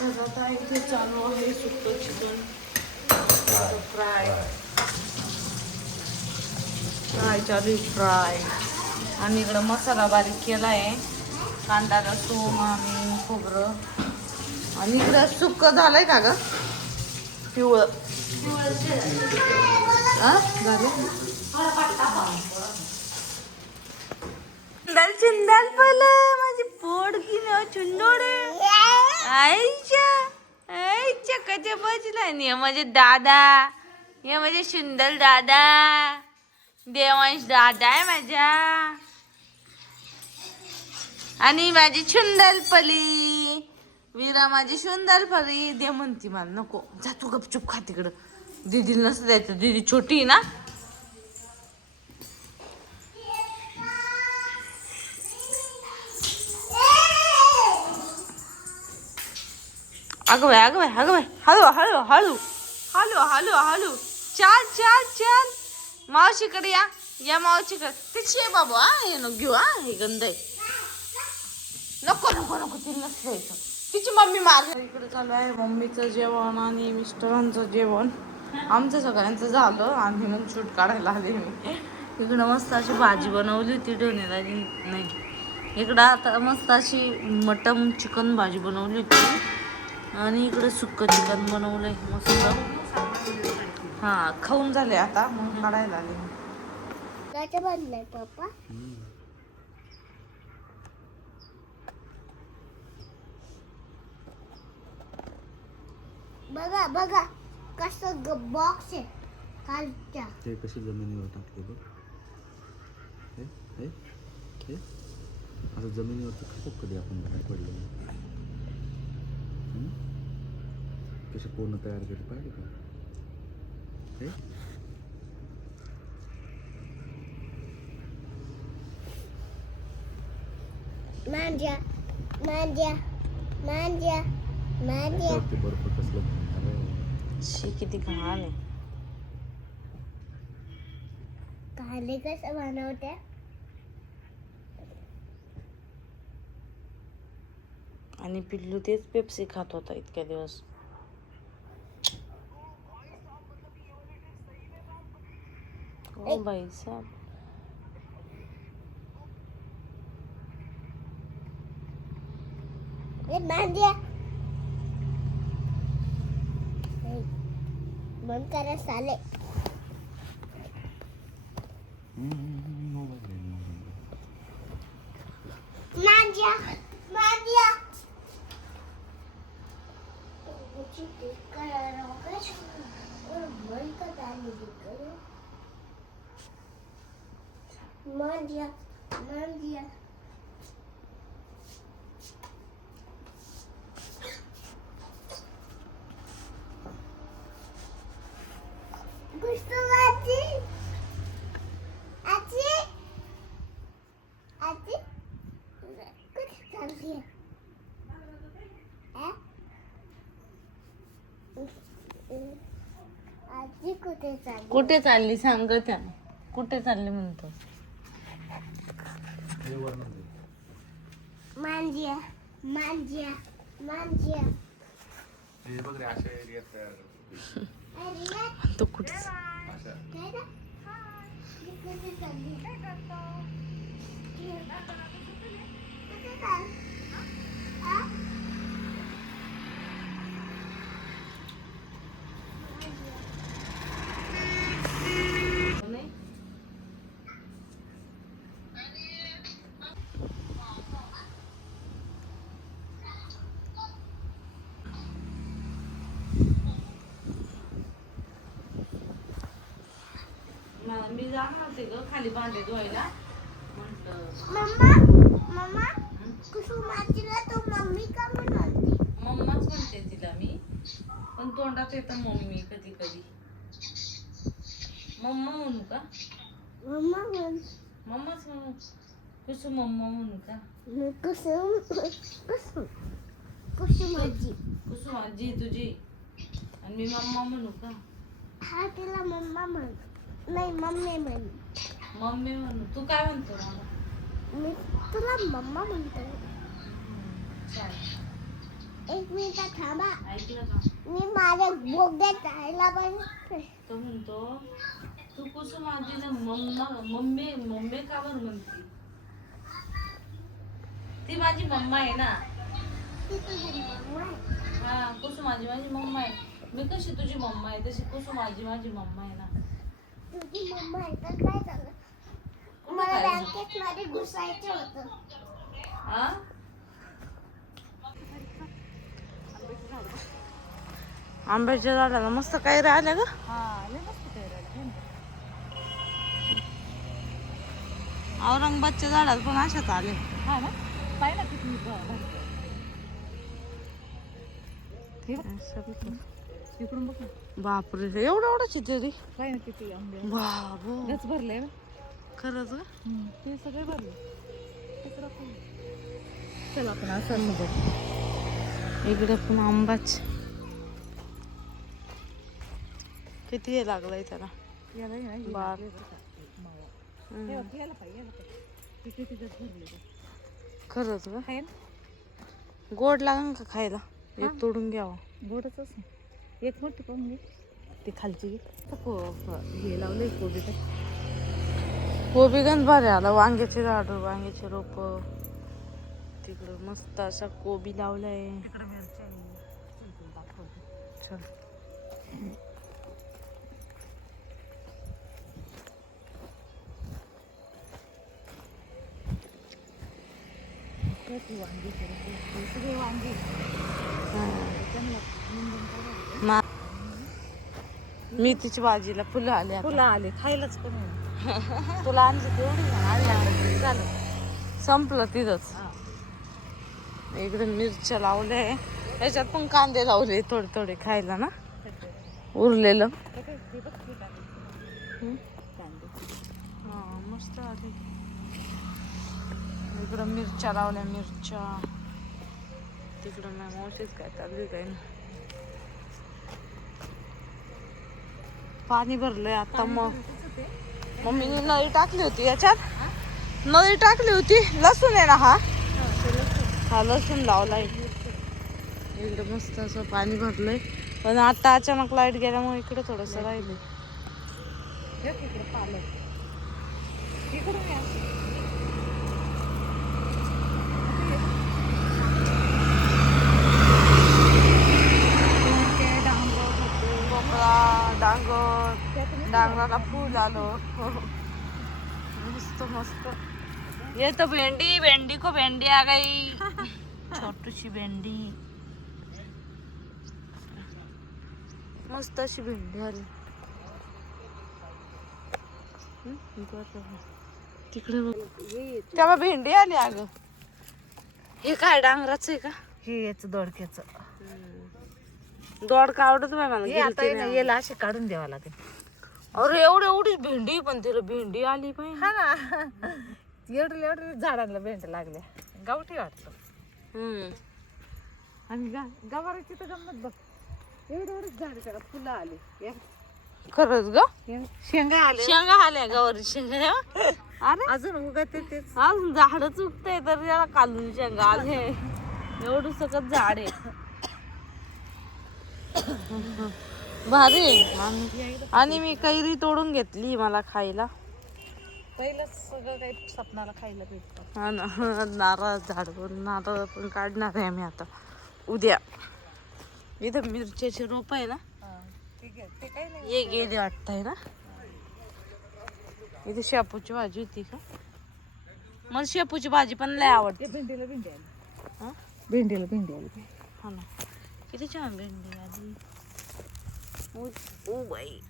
तर आता इथे चालू आहे सुक्क चिकन फ्राय फ्राय चालू आहे फ्राय. आणि इकडं मसाला बारीक केला आहे, कांदा लसूण आणि खोबरं. आणि इकडं सुक्क झालंय का ग पिवळं झालं. चुंदल चुंदल पलं माझी पोडकी ना चुंदोडे आईच्या आईच्या कच्या बसला नाही माझे दादा. हे माझे सुंदर दादा, देवांश दादा आहे माझ्या. आणि माझी सुंदर पली वीरा, माझी सुंदर पली. दे म्हणती मला नको, जा तू गपचूप खा तिकडं. दीदीला नसतं द्यायचं, दीदी छोटी आहे ना. अगं बाय अगं बाय अगं बाय, हळू हळू हळू हळू हळू हळू. चाल चाल चाल मावशीकडे या, या मावशीकडे. तिची बाबा हे नको घेऊ. हे गंध आहे, नको नको नको. तिला नसतं द्यायचं, तिची मम्मी मार. इकडे चालू आहे मम्मीचं जेवण आणि मिस्टरांचं जेवण. आमचं सगळ्यांचं झालं आणि मग शूट काढायला आले मी. इकडं मस्त अशी भाजी बनवली होती ढोणीला नाही. इकडं आता मस्त अशी मटन चिकन भाजी बनवली होती. आणि इकडे सुक्क चिकन बनवलंय मस्त. हा खाऊन झाले आता, मग काढायला आले. काय बनलंय पप्पा? बघा बघा कसं बॉक्स आहे खालच्या. ते कशी जमिनीवर टाकले बघ. आता जमिनीवर तर खातो कधी आपण बाहेर पडलो. कसे पूर्ण तयार केले पाहिजे का. मांजा मांजा मांजा मांजा. ते बर्फ कसलं शी किती घाण आहे. काले कसं बनवते? आणि पिल्लू तेच पेप्सी खात होता इतक्या दिवस. ओ बाई साहब. ये मांजा मन करा साले. मांजा मांजा. Mandia, mandia. Gusto aji, aji, aji. Kuch kar diya. आजी कुठे चालली? कुठे चालली सांग ग त्याला. कुठे चालली म्हणतो. मांजिया मांजिया मांजिया. हे बघ रे अशा एरियात तयार करतो. तो कुठे मी जाणार होते ग खाली भांडे धुवायला म्हटलं. मम्मा मम्मा कुसुमाजीला तो मम्मी का म्हणते? मम्माच म्हणते तिला मी, पण तोंडात येतं मम्मी कधी कधी. मम्मा म्हणू का? मम्मा म्हण. मम्माच म्हणू. कुसू मम्मा म्हणू का? कुसुम कुसुम कुसुमाजी. कुसुमाजी तुझी आणि मी मम्मा म्हणू का? हा तिला मम्मा म्हण. नाही मम्मी म्हण. मम्मी म्हणू. तू काय म्हणतो मला? मी तुला मम्मा म्हणतो. चालेल. एक मिनिट थांबा. ऐकलं का? मी माझ्या बोगद्यात जायला पण तो म्हणतो तू कुसुम आजीला मम्मा मम्मी मम्मी का बरं म्हणते? ती माझी मम्मा आहे ना. ती तुझी मम्मा आहे. हा कुसुम आजी माझी मम्मा आहे. मी कशी तुझी मम्मा आहे तशी कुसुम आजी माझी मम्मा आहे ना. तुझी मम्मा आहे तर काय झालं? मला बँकेत मध्ये घुसायचं होतं. हा आंब्याच्या झाडाला मस्त काय राहिल्या ग. औरंगाबादच्या झाडाला पण अशात आले. बापरे एवढं एवढंच आहे तरी. काय ना किती आंबे बाबू गच भरले खरंच ग? ते सगळे भरले. चला आपण असं बघ. इकडे पण आंबाच किती हे लागलाय त्याला. याला हे नाही, बार. मावा. हम्म. याला पाहिजे, याला पाहिजे. ते किती गच भरले बघ. खरंच ग? आहे ना? गोड लागन का खायला? हा. एक तोडून घ्यावं. गोडच असं. एक मोठी पाहून घे. ते खालची घे. हे लावलंय कोबी तर. कोबी गंज भारी आला. वांग्याचे झाड वांग्याचे रोप तिकडं मस्त असा कोबी लावलाय. तिकडे मिरच्या आहे. चल दाखवते. चल त्याची वांगी हे सगळे वांगी. त्यांना निंदून काढायचं. मेथीची भाजीला फुलं आले आता. फुलं आले खायलाच कमी. तुला आणली तेवढी आणि झालं. संपलं तिथंच. इकडे मिरच्या लावल्या याच्यात पण कांदे लावले थोडे थोडे खायला ना उरलेलं. हा मस्त आले. इकडं मिरच्या लावल्या मिरच्या. तिकडं नाही मावशीच काय चालली काय ना. पाणी भरलंय आता. मग मम्मीने नळी टाकली होती याच्यात. नळी टाकली होती. लसूण आहे ना हा. हा लसूण लावलाय. इकडे मस्त असं पाणी भरलंय. पण आता अचानक लाईट गेल्यामुळे इकडे थोडस राहिलंय. इकडे पालक. इकडून या. भोपळा डांगर डांगराला फूल आलं. मस्त मस्त. ये तो भेंडी भेंडी को भेंडी आ गई. छोटूशी भेंडी मस्त अशी भेंडी आली. तिकडे बघ तेव्हा भेंडी आली अगं. हे काय डांगराच आहे का? हे याचं दोडक्याचं. दोडका आवडत नाही मला. हे आता गिलकी नाही. याला असे काढून द्यावं लागेल. अरे एवढीच भेंडी. पण तिला भेंडी आली पाहिजे. हा ना. एवढे झाडांना भेंड लागल्या. गावठी वाटतं. आणि गवाराची तर गंमत बघ. एवढेच झाड त्याला फुलं आली. खरंच ग? शेंगा आले. शेंगा आल्या गवारी शेंगा. अरे अजून उगते तेच. अजून झाड चुकतंय तर त्याला काढून शेंगा आले. एवढं सकत झाड आहे. भारी आहे. आणि मी कैरी तोडून घेतली मला खायला. पहिलंच सगळं काही स्वप्नाला खायला भेटतं. हा ना. नारळ झाड पण नारळ पण काढणार आहे आम्ही आता उद्या. इथं मिरच्याचे रोप आहे ना. ते काही नाही. ये गेले वाटतंय ना. इथे शेपूची भाजी होती का? मला शेपूची भाजी पण लय आवडते. भेंडीला भेंडी आली. हा? भेंडीला भेंडी आली. हा ना. किती छान भेंडी आली. ओ बाई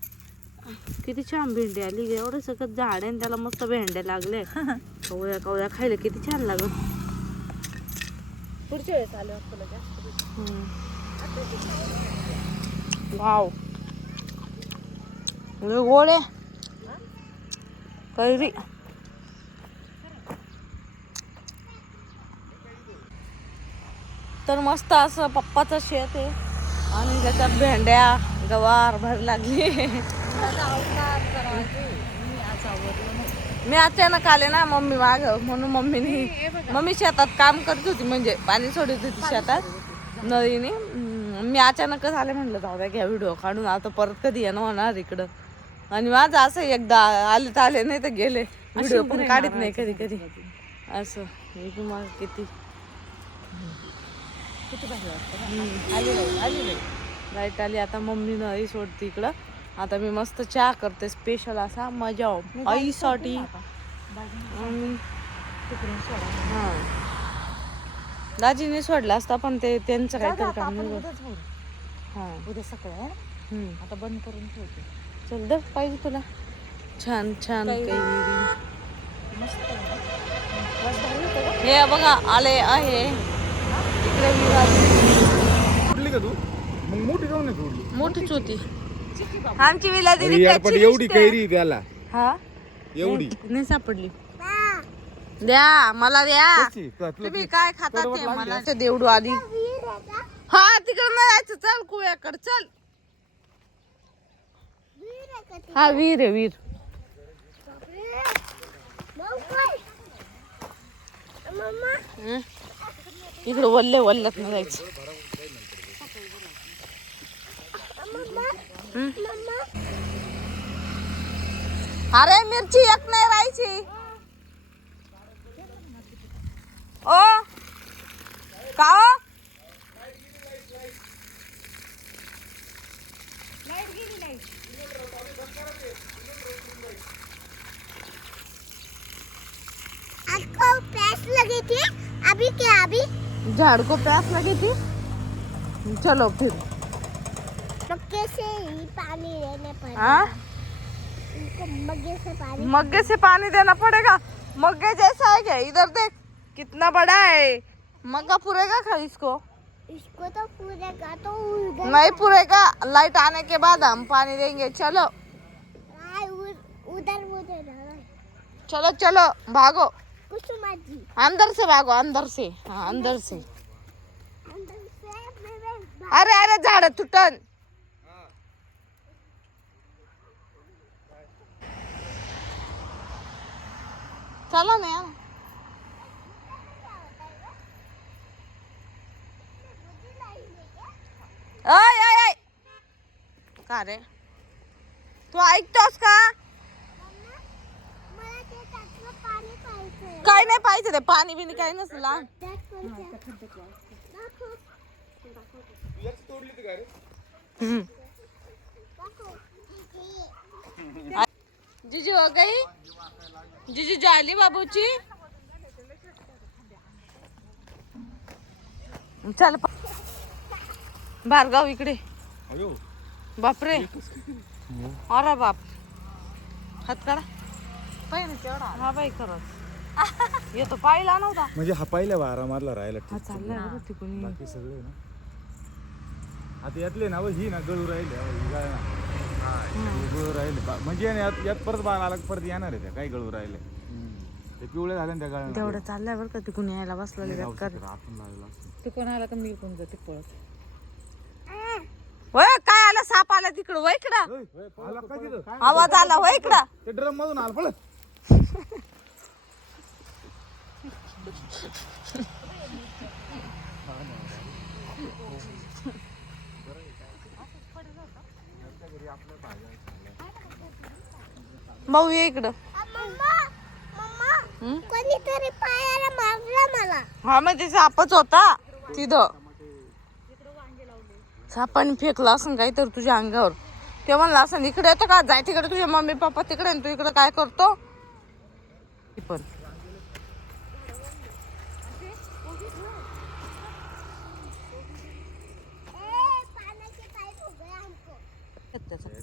किती छान भेंडी आली. एवढं सगळं झाड आहे त्याला मस्त भेंड्या लागले. कवळ्या कवळ्या खायला किती छान लागत. पुढच्या वेळेस आले वाटतं जास्त. वाव गोळे कैरी. तर मस्त असं पप्पाचं शेत आहे आणि त्याच्यात भेंड्या गवार भर लागली. मी अचानक आले ना मम्मी माग म्हणून मम्मी शेतात काम करत होती. म्हणजे पाणी सोडत होती शेतात. नदीने मी अचानकच आले म्हणलं जाऊ द्या घ्या व्हिडिओ काढून आता परत कधी येणं होणार इकडं आणि माझं असं एकदा आले तर आले नाही तर गेले व्हिडिओ पण काढत नाही कधी कधी असं हे तुम्हाला किती लाईट आली आता मम्मी नाही सोडते इकडं आता मी मस्त चहा करते स्पेशल असा मजा आईसाठी हां दाजीने सोडला असता पण ते त्यांचं काहीतरी काम नाही हां उद्या सकाळी आता बंद करून ठेवते. चल दे पाहिजे तुला छान छान कैरी हे बघा आले आहे इकडे उडली का तू मग मोठी जाऊन उडली मोठीच होती आमची विला दिदी एवढी कैरी त्याला हा एवढी नाही सापडली द्या मला द्या तुम्ही काय खाता ते मला देवडू आली हा तिकडं नाही जायचं चल कुयाकड चल हा वीर आहे वीर इकडं वल्ले वल्लत नाही जायचं अरे मिरची एक नाही राहायची ओ का आपको प्यास लगी थी अभी क्या अभी झाड़ को प्यास लगी थी चलो फिर मग्गे से ही पानी लेने पड़ेगा हाँ इनको मग्गे से पानी मग्गे से पानी देना पड़ेगा मग्गे जैसा है क्या इधर देख कितना बड़ा है मग्गा पूरेगा खा इसको इसको तो पूरेगा तो उधर नहीं पूरेगा लाइट आने के बाद हम पानी देंगे चलो उधर मुझे ना चलो चलो भागो कुसुमा जी अंदर से भागो अंदर से हाँ अंदर से अंदर से मेरे अरे अरे झाड़ तुटन चला ना यार अय अय अय का रे तू ऐकतोस का मला ते टाकलं पाणी पाहिजे काय नाही पाहिजे ते पाणी बिनी काही नसलं लहान हम्म. जीजू हो गई जीजू झाली बाबूची चल बारगाव इकडे बापरे अरे बाप हात काढा हा बाई खरंच येतो पाहिला नव्हता म्हणजे हा पहिल्या वारा मारला राहिला हा चाललाय बरं तिकडून बाकी सगळे ना आता यातले ना ही ना गळू राहिले ही गाळ ना गळू राहिले म्हणजे यात परत बाण आला परत येणार आहे त्या काही गळू राहिले ते पिवळे झाले ना त्या गाळ्या तेवढं चाललंय बरं का तिकडून यायला बसलेले आपण लावलेला असतो ते कोणाला का मी पण जाते पळत वय काय आलं साप आला तिकडं वय इकडं आला काय तिथं? आवाज आला वय इकडं ते ड्रम मधून आला पळत भाऊ ये इकडं मम्मा मम्मा कोणीतरी पायाला मारलं मला हा मग ते सापच होता तिथं सापाने फेकला असं काही तर तुझ्या अंगावर ते म्हणलं असं इकडे येतो का जाय तिकडे तुझे मम्मी पप्पा तिकडे आणि तू इकडे काय करतो पण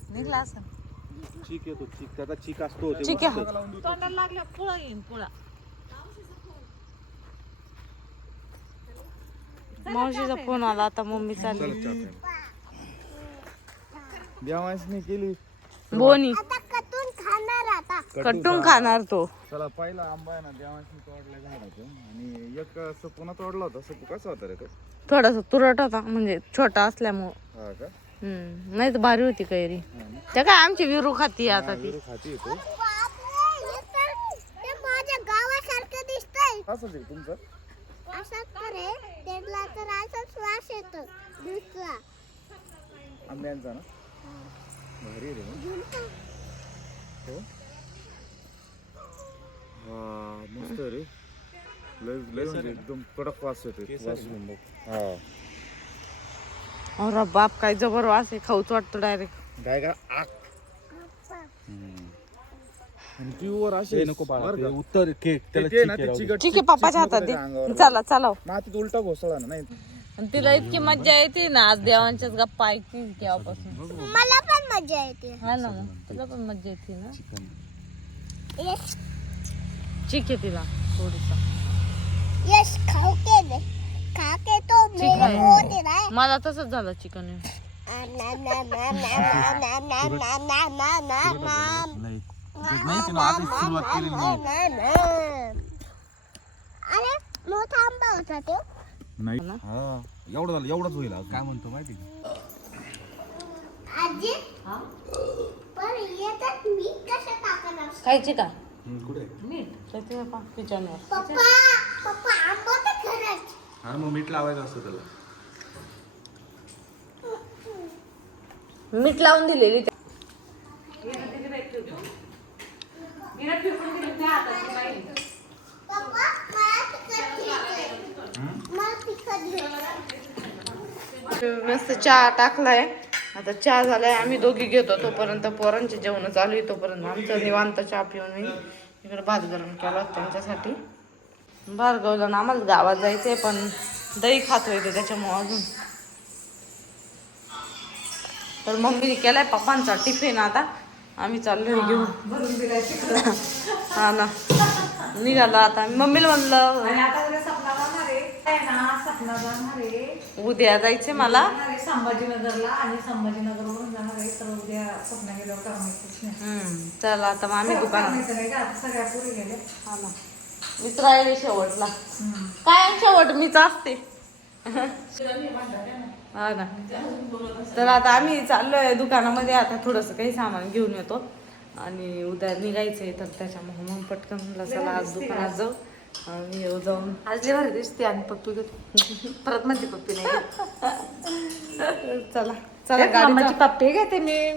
निघला असं चीक येतो चीक त्याचा चीक असतो ते ठीक आहे तोंडाला लागल्या पुळा येईन पुळा मावशीचा फोन आला आता मम्मी चालली देवासनी केली बोनी आता कटून खाणार आता कटून खाणार तो चला पहिला आंबा आहे ना देवासनी तोडला झाडाचं आणि एक सपुना तोडला होता सपू कसा होता रे तो थोडासा तुरट होता म्हणजे छोटा असल्यामुळं हा का नाही तर भारी होती कैरी त्या काय आमची विरू खाती आता ती विरू खाती येतो बापरे, हे तर ते माझ्या गावासारखं दिसतंय असंच आहे तुमचं असाच करे त्याला तर असाच वास येतो दुसरा आंब्यांचा ना भारी रे हो हा मस्त रे लय लय म्हणजे एकदम कडक वास येतो वास हा अरे बाप काय जबर वास आहे खाऊच वाटतो डायरेक्ट काय का आक आणि प्युअर असे नको बाळा उत्तर केक त्याला ते ना ते चिकट ठीक आहे पप्पाच्या हातात दे चला चला मातीत उलटा घोसळा ना नाही आणि तिला इतकी मज्जा येते ना आज देवांच्याच गप्पा ऐकते केव्हापासून मला पण मजा येते हा ना मग तुला पण मज्जा येते ना यस ठीक आहे तिला थोडीसा यस खाओ के दे खा के तो मेरे को दे रहा है मला तसंच झालं चिकन अरे मोठा आंबा होता तो नाही हा एवढं झालं एवढंच होईल अजून. काय म्हणतो माहिती का आजी पण येतात मी कशा टाकणार खायची का कुठे किचनवर पप्पा पप्पा आंबा तर खरंच हा मग मीठ लावायचं असतं त्याला मीठ लावून दिलेली पप्पा मला तिखट घ्यायचं मस्त चहा टाकलाय आता चहा झालाय आम्ही दोघी घेतो तोपर्यंत पोरांचे जेवण चालू आहे तोपर्यंत आमचं निवांत चहा पिऊन मी इकडे भात गरम केला त्यांच्यासाठी भार्गवला ना आम्हाला गावात जायचंय पण दही खातोय ते त्याच्यामुळं अजून तर मम्मीने केलाय पप्पांचा टिफिन आता आम्ही चाललोय घेऊन हा ना निघाला आता मम्मीला म्हणलं आणि आता उद्या सपना जाणार आहे काय ना सपना जाणार आहे उद्या जायचंय मला जाणार आहे संभाजीनगरला आणि संभाजीनगरवरून जाणार आहे तर उद्या सपना गेल्यावर करमायचंच नाही चला आता मग आम्ही दुकानात करमायचं नाही का आता सगळ्या पुढे गेले हा ना मीच राहिले शेवटला काय शेवट मीच असते हा ना तर आता आम्ही चाललोय दुकानामध्ये आता थोडंसं काही सामान घेऊन येतो आणि उद्या निघायचंय तर त्याच्यामुळे मग पटकन म्हणलं चला आज दुकानात जाऊ आणि येऊ जाऊन आज लय भारी दिसते आणि पप्पी परत म्हणते पप्पी नाही चला चला गाडी पप्पी घेते मी